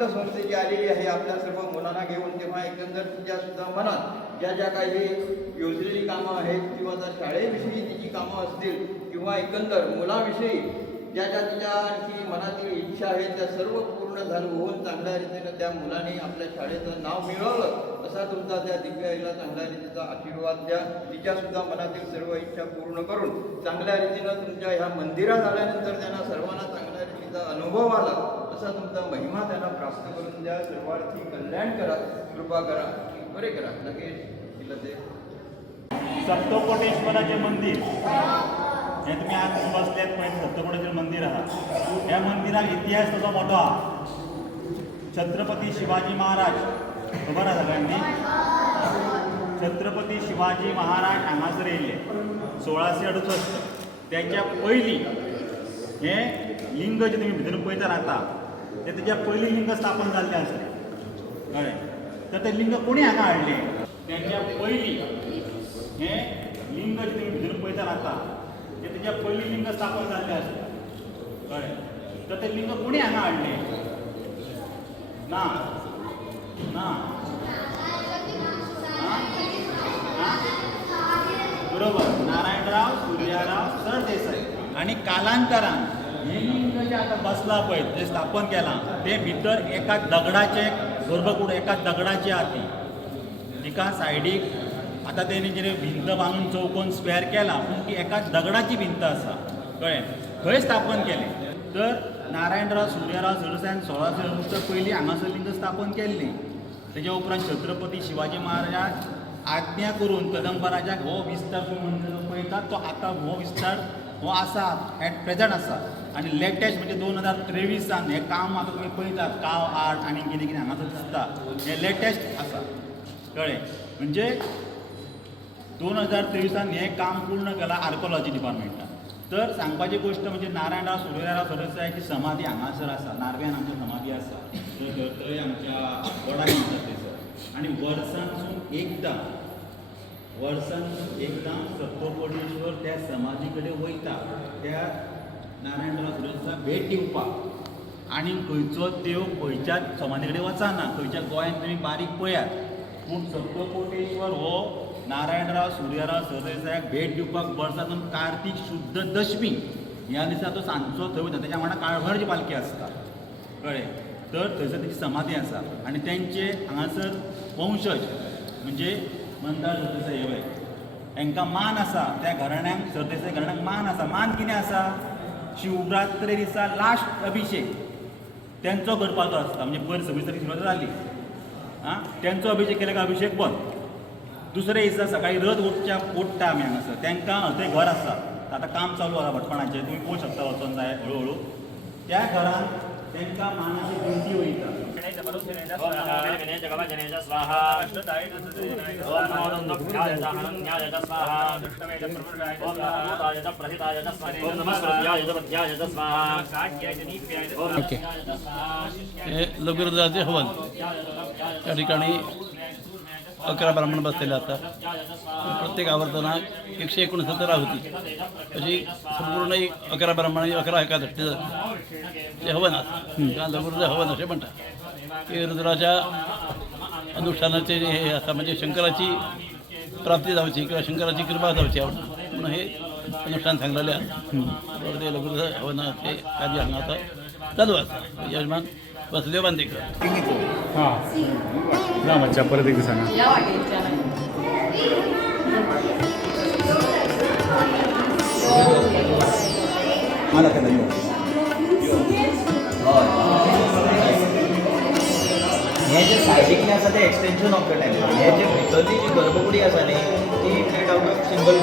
ब्रह्मांड संस्थेची आलेली आहे आपल्या सर्व मुलांना घेऊन, तेव्हा एकंदर तिच्या सुद्धा मनात ज्या ज्या काही योजलेली कामं आहेत किंवा त्या शाळेविषयी तिची कामं असतील किंवा एकंदर मुलाविषयी ज्या ज्या तिच्या आणखी मनातील इच्छा आहेत त्या सर्व पूर्ण झालं होऊन चांगल्या रीतीनं त्या मुलाने आपल्या शाळेचं नाव मिळवलं असा तुमचा त्या दिव्याईला चांगल्या रीतीचा आशीर्वाद द्या. तिच्या सुद्धा मनातील सर्व इच्छा पूर्ण करून चांगल्या रीतीनं तुमच्या ह्या मंदिरात आल्यानंतर त्यांना सर्वांना चांगल्या रीतीचा अनुभव आला असा तुमचा महिमा त्यांना प्राप्त करून द्या. सर्वार्थी कल्याण करा, कृपा करा, बरे करा. लगेच तिला ते सप्तकोटेश्वराचे मंदिर हे तुम्ही आज बसल्यात पहिले सप्तकोटेश्वर मंदिर आहात. या मंदिरात इतिहास तसा मोठा हा. छत्रपती शिवाजी महाराज खबर आहे सगळ्यांनी. छत्रपती शिवाजी महाराज हांगासर येयले 1668. त्याच्या पयलीं हे लिंग जे तुम्ही भितर पळयतात आता ते त्याच्या पयलीं लिंग स्थापन जाल्लें आसा कळ्ळें. तर ते लिंग कोणी हांगा हाडले त्याच्या पयलीं हे लिंग जे तुम्ही भितर पळयतात आता ते त्याच्या पयलीं लिंग स्थापन जाल्लें आसा कळ्ळें. तर ते लिंग कोणी हांगा हाडले ना ना बरोबर नारायणराव सूर्याराव सरदेसाई. आणि कालांतरान हे लिंग जे आता बसला पळय जे स्थापन केलां ते भितर एका दगडाचे गर्भकूड एका दगडाची आती तिका सायडीक आता तेणी जे भिंत बांदून चौकोन स्क्वेअर केला पूण ती एका दगडाची भिंत आसा कळ्ळें. थंय स्थापन केलें. तर नारायणराव सूर्यराव सरदेसाईन 1668 पयलीं हांगासर लिंग स्थापन केल्लें. तेज्या उपरांत छत्रपती शिवाजी महाराजाक आज्ञा करून कदंबराजाक हो विस्तार मंदिर पळयतात तो आतां हो विस्तार हो आसा एट प्रेझंट आसा. आणि लेटेस्ट म्हणजे 2023 हें काम आतां तुमी पळयतात काव आर्ट आनी कितें कितें हांगासर दिसता हें लेटेस्ट आसा कळ्ळें. म्हणजे 2023 हें काम पूर्ण केलां आर्कोलॉजी डिपार्टमेंटान. तर सांगपाची गोश्ट म्हणजे नारायणराव सूर्यराव सरदेसाईची समाधी हांगासर आसा. नार्व्यान आमची समाधी आसा थंय आमच्या वडान थंयसर. आनी वर्सांसून एकदां सप्तकोटेश्वर त्या समाधी कडेन वयता त्या नारायणराव सूर्यदेसाईक भेट दिवपाक. आनी खंयचो देव खंयच्याच समाधी कडेन वचना. खंयच्या गोंयांत तुमी बारीक पळयात पूण सप्तकोटेश्वर हो नारायणराव सूर्यराव सरदेसाईक भेट दिवपाक वर्सांतून कार्तिक शुद्ध दशमी ह्या दिसा तो सांजचो थंय वयता. तेच्या वांगडा काळभराची पालखी आसता कळ्ळें. तर थंयसर तेची समाधी आसा. आनी तेंचे हांगासर वंशज म्हणजे मंदार सरदेसाई हे पळय हांकां मान आसा. त्या घराण्यांक सरदेसाई घराण्याक मान आसा. मान कितें आसा शिवरात्रे दिसा लास्ट अभिशेक तेंचो करपाचो आसता. म्हणजे पयर 26 तारीख शिवरात्र जाली तेंचो अभिशेक केले काय अभिशेक बंद. दुसरे दिसा सकाळी रथ ओडटा आमी हांगासर तेंकां थंय घर आसा. आतां काम चालू आसा भटपणाचें तुमी पळोवंक शकता वचोन जाय हळू त्या घरान तेंकां मानाची भिंती वयता. हे लघुरुद्राचे हवन त्या ठिकाणी 11 ब्राह्मण बसलेले असतात. प्रत्येक आवर्तनाक 169 आहुती अशी संपूर्ण 11 ब्राह्मणांची 11 एकादशीचं जे हवन आसा लघुरुद्र हवन असे म्हणतात. हे रुद्राच्या अनुष्ठानाचे हे आसा म्हणजे शंकराची प्राप्ती जावची किंवा शंकराची कृपा जावची म्हणून हे अनुष्ठान सांगलेलें आसा. ते लघुरुद्र हवनाचे कार्य हांगा आतां चालू आसा. यजमान बसल्यो बांदेकर. हां जा मच्छा परत एकदा सांगा. हे जे सायडीकने आसा ते एक्सटेन्शन ऑफ द टेम्पल. हे जे भितरली जी गर्भकुडी आसा न्ही ती मेड आउट ऑफ सिंगल